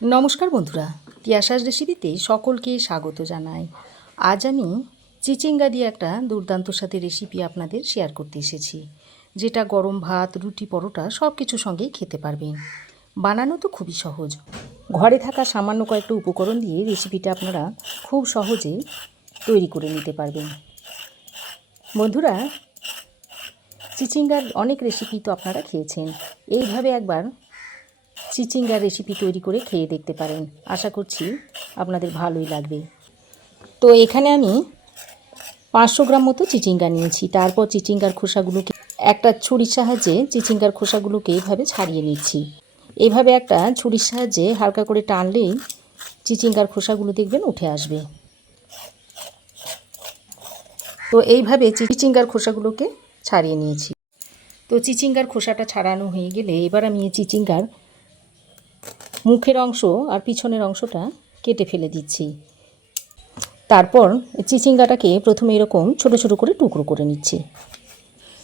नमस्कार बंधुरा তিয়াসার রেসিপিতে সকলকে স্বাগত জানাই। আজ আমি চিচিঙ্গা দিয়ে একটা দুর্দান্ত সাথে রেসিপি আপনাদের শেয়ার করতে এসেছি, যেটা গরম ভাত, রুটি, পরোটা সব কিছুর সঙ্গেই খেতে পারবেন। বানানো তো খুবই সহজ। ঘরে থাকা সামান্য কয়েকটা উপকরণ দিয়ে রেসিপিটা আপনারা খুব সহজে তৈরি করে নিতে পারবেন। বন্ধুরা, চিচিঙ্গার অনেক রেসিপি তো আপনারা খেয়েছেন, এইভাবে একবার চিচিঙ্গা রেসিপি তৈরি করে খেয়ে দেখতে পারেন। আশা করছি আপনাদের ভালোই লাগবে। তো এখানে আমি 500 গ্রাম মতো চিচিঙ্গা নিয়েছি। তারপর চিচিঙ্গার খোসাগুলোকে একটা ছুরির সাহায্যে চিচিঙ্গার খোসাগুলোকে এইভাবে ছাড়িয়ে নিচ্ছি। এইভাবে একটা ছুরির সাহায্যে হালকা করে টানলেই চিচিঙ্গার খোসাগুলো দেখবেন উঠে আসবে। তো এইভাবে চিচিঙ্গার খোসাগুলোকে ছাড়িয়ে নিয়েছি। তো চিচিঙ্গার খোসাটা ছাড়ানো হয়ে গেলে এবার আমি এই চিচিঙ্গার মুখের অংশ আর পিছনের অংশটা কেটে ফেলে দিচ্ছি। তারপর চিচিঙ্গাটাকে প্রথমে এরকম ছোট ছোট করে টুকরো করে নিচ্ছি।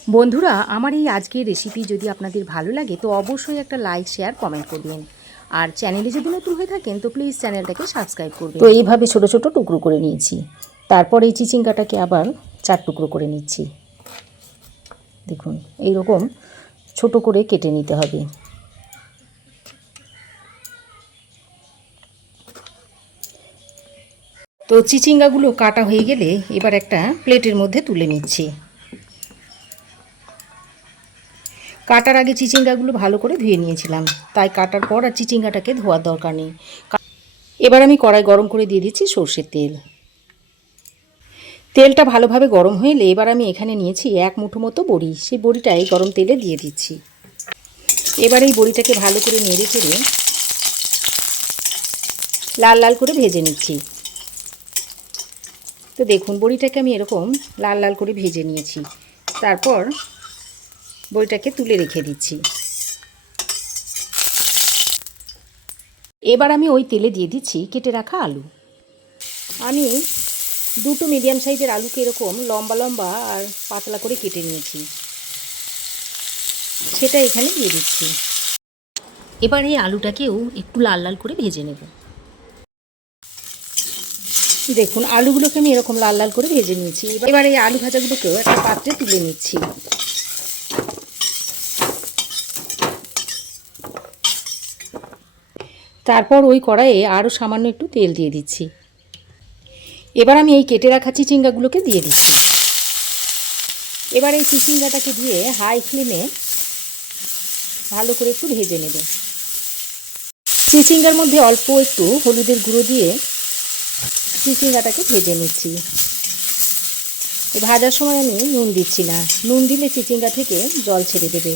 বন্ধুরা, আমার এই আজকের রেসিপি যদি আপনাদের ভালো লাগে তো অবশ্যই একটা লাইক, শেয়ার, কমেন্ট করবেন। আর চ্যানেলে যদি নতুন হয়ে থাকেন তো প্লিজ চ্যানেলটাকে সাবস্ক্রাইব করবেন। তো এইভাবে ছোট ছোট টুকরো করে নিয়েছি। তারপর এই চিচিঙ্গাটাকে আবার 4 টুকরো করে নিচ্ছি। দেখুন, এইরকম ছোট করে কেটে নিতে হবে। তো চিচিঙ্গাগুলো কাটা হয়ে গেলে এবার একটা প্লেটের মধ্যে তুলে নিচ্ছি। কাটার আগে চিচিঙ্গাগুলো ভালো করে ধুয়ে নিয়েছিলাম, তাই কাটার পর আর চিচিঙ্গাটাকে ধোয়ার দরকার নেই। এবার আমি কড়াই গরম করে দিয়ে দিচ্ছি সর্ষের তেল। তেলটা ভালোভাবে গরম হয়ে এবার আমি এখানে নিয়েছি 1 মুঠো মতো বড়ি। সেই বড়িটা এই গরম তেলে দিয়ে দিচ্ছি। এবার এই বড়িটাকে ভালো করে নেড়ে চেড়ে লাল লাল করে ভেজে নিচ্ছি। তো দেখুন, বড়িটাকে আমি এরকম লাল লাল করে ভেজে নিয়েছি। তারপর বড়িটাকে তুলে রেখে দিচ্ছি। এবার আমি ওই তেলে দিয়ে দিচ্ছি কেটে রাখা আলু। আমি 2টো মিডিয়াম সাইজের আলুকে এরকম লম্বা লম্বা আর পাতলা করে কেটে নিয়েছি, সেটা এখানে দিয়ে দিচ্ছি। এবার এই আলুটাকেও একটু লাল লাল করে ভেজে নেব। দেখুন, আলুগুলোকে আমি এরকম লাল লাল করে ভেজে নিয়েছি। এবার এই আলু ভাজাগুলোকেও একটা পাত্রে তুলে নিচ্ছি। তারপর ওই কড়াইয়ে আরও সামান্য একটু তেল দিয়ে দিচ্ছি। এবার আমি এই কেটে রাখা চিচিঙ্গাগুলোকে দিয়ে দিচ্ছি। এবার এই চিচিঙ্গাটাকে দিয়ে হাই ফ্লেমে ভালো করে একটু ভেজে নেব। চিচিঙ্গার মধ্যে অল্প একটু হলুদের গুঁড়ো দিয়ে চিচিঙ্গাটাকে ভেজে নিচ্ছি। ভাজার সময় আমি নুন দিচ্ছি না। নুন দিলে চিচিঙ্গা থেকে জল ছেড়ে দেবে,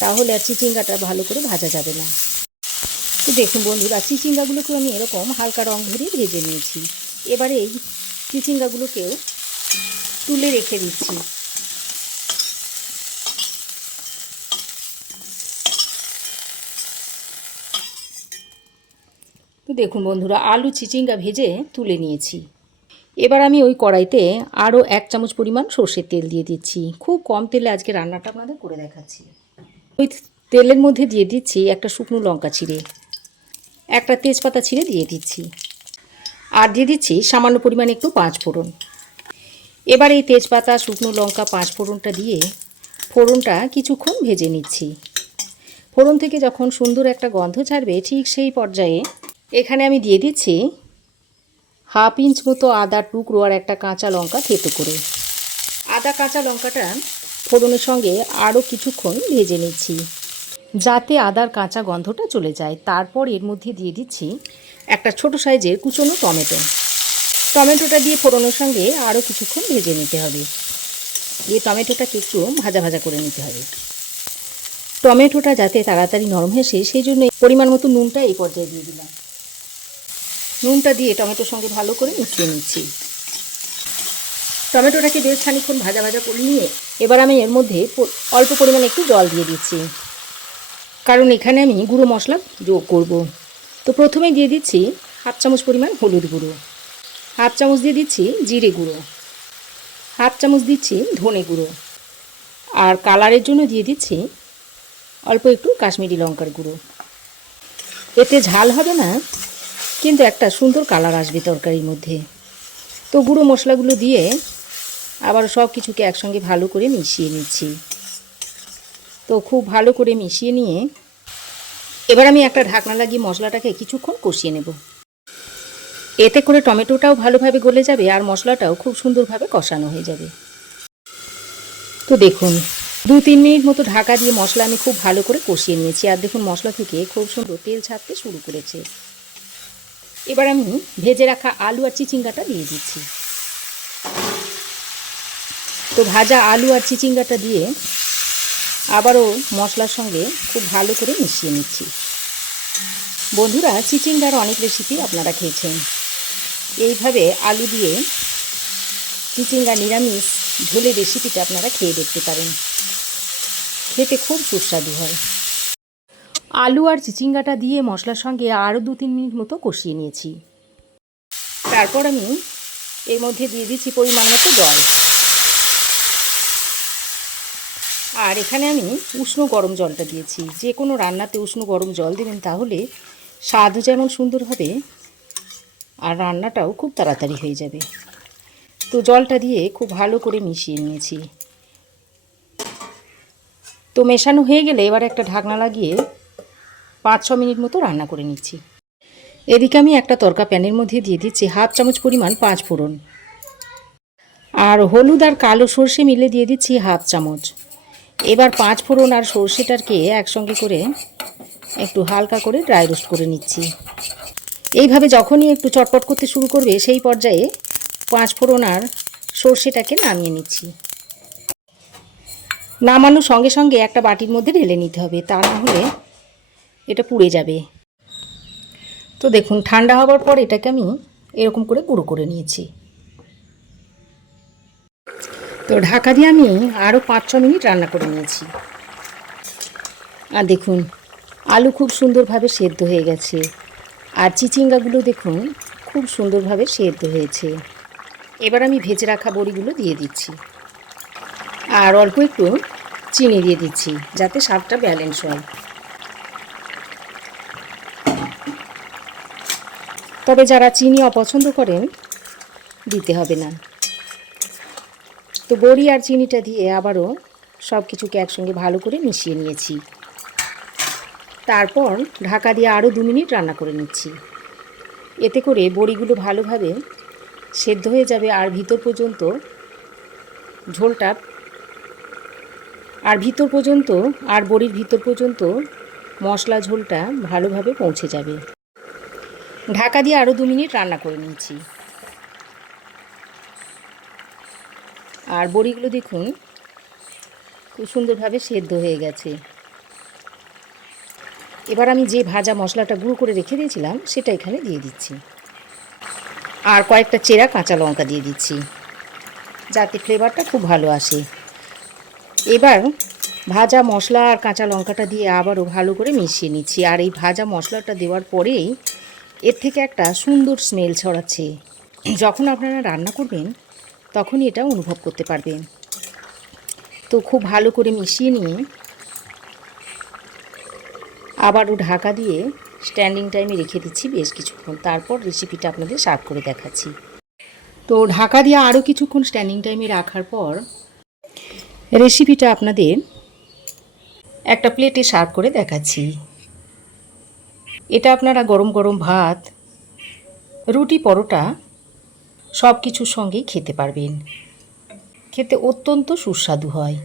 তাহলে আর চিচিঙ্গাটা ভালো করে ভাজা যাবে না। তো দেখুন বন্ধুরা, চিচিঙ্গাগুলোকে আমি এরকম হালকা রং ধরিয়ে ভেজে নিয়েছি। এবারে এই চিচিঙ্গাগুলোকেও তুলে রেখে দিচ্ছি। তো দেখুন বন্ধুরা, আলু চিচিঙ্গা ভেজে তুলে নিয়েছি। এবার আমি ওই কড়াইতে আরও 1 চামচ পরিমাণ সর্ষের তেল দিয়ে দিচ্ছি। খুব কম তেলে আজকে রান্নাটা আপনাদের করে দেখাচ্ছি। ওই তেলের মধ্যে দিয়ে দিচ্ছি একটা শুকনো লঙ্কা ছিঁড়ে, একটা তেজপাতা ছিঁড়ে দিয়ে দিচ্ছি, আর দিয়ে দিচ্ছি সামান্য পরিমাণে একটু 5 ফোড়ন। এবার এই তেজপাতা, শুকনো লঙ্কা, 5 ফোড়নটা দিয়ে ফোড়নটা কিছুক্ষণ ভেজে নিচ্ছি। ফোড়ন থেকে যখন সুন্দর একটা গন্ধ ছাড়বে ঠিক সেই পর্যায়ে এখানে আমি দিয়ে দিচ্ছি 1/2 ইঞ্চ মতো আদার টুকরো আর একটা কাঁচা লঙ্কা থেঁতো করে। আদা কাঁচা লঙ্কাটা ফোড়নের সঙ্গে আরও কিছুক্ষণ ভেজে নিচ্ছি, যাতে আদার কাঁচা গন্ধটা চলে যায়। তারপর এর মধ্যে দিয়ে দিচ্ছি একটা ছোট সাইজের কুচনো টমেটো। টমেটোটা দিয়ে ফোড়নের সঙ্গে আরও কিছুক্ষণ ভেজে নিতে হবে। এই টমেটোটাকে একটু ভাজা ভাজা করে নিতে হবে। টমেটোটা যাতে তাড়াতাড়ি নরম হয়ে আসে সেই জন্য পরিমাণ মতো নুনটা এই পর্যায়ে দিয়ে দিলাম। নুনটা দিয়ে টমেটোর সঙ্গে ভালো করে মিশিয়ে নিচ্ছি। টমেটোটাকে বেশ খানিকক্ষণ ভাজা ভাজা করে নিয়ে এবার আমি এর মধ্যে অল্প পরিমাণে একটু জল দিয়ে দিচ্ছি, কারণ এখানে আমি গুঁড়ো মশলা যোগ করব। তো প্রথমে দিয়ে দিচ্ছি 1/2 চামচ পরিমাণ হলুদ গুঁড়ো, 1/2 চামচ দিয়ে দিচ্ছি জিরে গুঁড়ো, 1/2 চামচ দিচ্ছি ধনে গুঁড়ো, আর কালারের জন্য দিয়ে দিচ্ছি অল্প একটু কাশ্মীরি লঙ্কার গুঁড়ো। এতে ঝাল হবে না, কিন্তু একটা সুন্দর কালার আসবে তরকারির মধ্যে। তো গুঁড়ো মশলাগুলো দিয়ে আবার সব কিছুকে একসঙ্গে ভালো করে মিশিয়ে নিচ্ছি। তো খুব ভালো করে মিশিয়ে নিয়ে এবার আমি একটা ঢাকনা লাগিয়ে মশলাটাকে কিছুক্ষণ কষিয়ে নেব। এতে করে টমেটোটাও ভালোভাবে গলে যাবে আর মশলাটাও খুব সুন্দরভাবে কষানো হয়ে যাবে। তো দেখুন 2-3 মিনিট মতো ঢাকা দিয়ে মশলা আমি খুব ভালো করে কষিয়ে নিয়েছি। আর দেখুন মশলা থেকে খুব সুন্দর তেল ছাড়তে শুরু করেছে। এবার আমি ভেজে রাখা আলু আর চিচিঙ্গাটা দিয়ে দিচ্ছি। তো ভাজা আলু আর চিচিঙ্গাটা দিয়ে আবারও মশলার সঙ্গে খুব ভালো করে মিশিয়ে নিচ্ছি। বন্ধুরা, চিচিঙ্গার অনেক রেসিপি আপনারা খেয়েছেন। এইভাবে আলু দিয়ে চিচিঙ্গা নিরামিষ ঝোলের রেসিপিটা আপনারা খেয়ে দেখতে পারেন, খেতে খুব সুস্বাদু হয়। আলু আর চিচিঙ্গাটা দিয়ে মশলার সঙ্গে আরও 2-3 মিনিট মতো কষিয়ে নিয়েছি। তারপর আমি এর মধ্যে দিয়ে দিচ্ছি পরিমাণ মতো জল। আর এখানে আমি উষ্ণ গরম জলটা দিয়েছি। যে কোনো রান্নাতে উষ্ণ গরম জল দেবেন, তাহলে স্বাদও যেমন সুন্দর হবে আর রান্নাটাও খুব তাড়াতাড়ি হয়ে যাবে। তো জলটা দিয়ে খুব ভালো করে মিশিয়ে নিয়েছি। তো মেশানো হয়ে গেলে এবার একটা ঢাকনা লাগিয়ে 5-6 মিনিট মতো রান্না করে নিচ্ছি। এদিকে আমি একটা তরকা প্যানের মধ্যে দিয়ে দিচ্ছি 1/2 চামচ পরিমাণ 5 ফোড়ন, আর হলুদ আর কালো সর্ষে মিলে দিয়ে দিচ্ছি 1/2 চামচ। এবার 5 ফোড়ন আর সর্ষেটাকে একসঙ্গে করে একটু হালকা করে ড্রাই রোস্ট করে নিচ্ছি। এইভাবে যখনই একটু চটপট করতে শুরু করবে, সেই পর্যায়ে 5 ফোড়ন আর সর্ষেটাকে নামিয়ে নিচ্ছি। নামানোর সঙ্গে সঙ্গে একটা বাটির মধ্যে ঢেলে নিতে হবে, তা না হলে এটা পুড়ে যাবে। তো দেখুন ঠান্ডা হওয়ার পর এটাকে আমি এরকম করে গুঁড়ো করে নিয়েছি। তো ঢাকা দিয়ে আমি আরও 5-6 মিনিট রান্না করে নিয়েছি। আর দেখুন আলু খুব সুন্দরভাবে সেদ্ধ হয়ে গেছে, আর চিচিঙ্গাগুলো দেখুন খুব সুন্দরভাবে সেদ্ধ হয়েছে। এবার আমি ভেজে রাখা বড়িগুলো দিয়ে দিচ্ছি, আর অল্প একটু চিনি দিয়ে দিচ্ছি যাতে স্বাদটা ব্যালেন্স হয়। তবে যারা চিনি অপছন্দ করেন দিতে হবে না। তো বড়ি আর চিনিটা দিয়ে আবারও সব কিছুকে একসঙ্গে ভালো করে মিশিয়ে নিয়েছি। তারপর ঢাকা দিয়ে আরও 2 মিনিট রান্না করে নিচ্ছি। এতে করে বড়িগুলো ভালোভাবে সেদ্ধ হয়ে যাবে আর ভিতর পর্যন্ত ঝোলটা আর বড়ির ভিতর পর্যন্ত মশলা ঝোলটা ভালোভাবে পৌঁছে যাবে। ঢাকা দিয়ে আরও 2 মিনিট রান্না করে নিচ্ছি। আর বড়িগুলো দেখুন খুব সুন্দরভাবে সেদ্ধ হয়ে গেছে। এবার আমি যে ভাজা মশলাটা গুঁড়ো করে রেখে দিয়েছিলাম সেটা এখানে দিয়ে দিচ্ছি, আর কয়েকটা চেরা কাঁচা লঙ্কা দিয়ে দিচ্ছি যাতে ফ্লেভারটা খুব ভালো আসে। এবার ভাজা মশলা আর কাঁচা লঙ্কাটা দিয়ে আবারও ভালো করে মিশিয়ে নিচ্ছি। আর এই ভাজা মশলাটা দেওয়ার পরেই এর থেকে একটা সুন্দর স্মেল ছড়াচ্ছে। যখন আপনারা রান্না করবেন তখনই এটা অনুভব করতে পারবেন। তো খুব ভালো করে মিশিয়ে নিয়ে আবারও ঢাকা দিয়ে স্ট্যান্ডিং টাইমে রেখে দিচ্ছি বেশ কিছুক্ষণ। তারপর রেসিপিটা আপনাদের সার্ভ করে দেখাচ্ছি। তো ঢাকা দিয়ে আরও কিছুক্ষণ স্ট্যান্ডিং টাইমে রাখার পর রেসিপিটা আপনাদের একটা প্লেটে সার্ভ করে দেখাচ্ছি। এটা আপনারা গরম গরম ভাত, রুটি, পরোটা সব কিছুর সঙ্গেই খেতে পারবেন। খেতে অত্যন্ত সুস্বাদু হয়।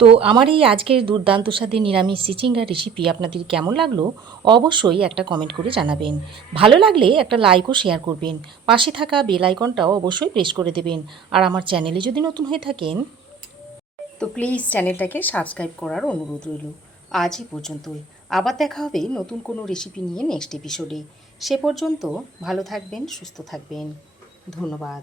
তো আমার এই আজকের দুর্দান্ত স্বাদের নিরামিষ চিচিঙ্গা রেসিপি আপনাদের কেমন লাগলো অবশ্যই একটা কমেন্ট করে জানাবেন। ভালো লাগলে একটা লাইক ও শেয়ার করবেন। পাশে থাকা বেল আইকনটাও অবশ্যই প্রেস করে দেবেন। আর আমার চ্যানেলে যদি নতুন হয়ে থাকেন তো প্লিজ চ্যানেলটাকে সাবস্ক্রাইব করার অনুরোধ রইল। আজ এই পর্যন্তই। আবার দেখা হবে নতুন কোনো রেসিপি নিয়ে নেক্সট এপিসোডে। সে পর্যন্ত ভালো থাকবেন, সুস্থ থাকবেন। ধন্যবাদ।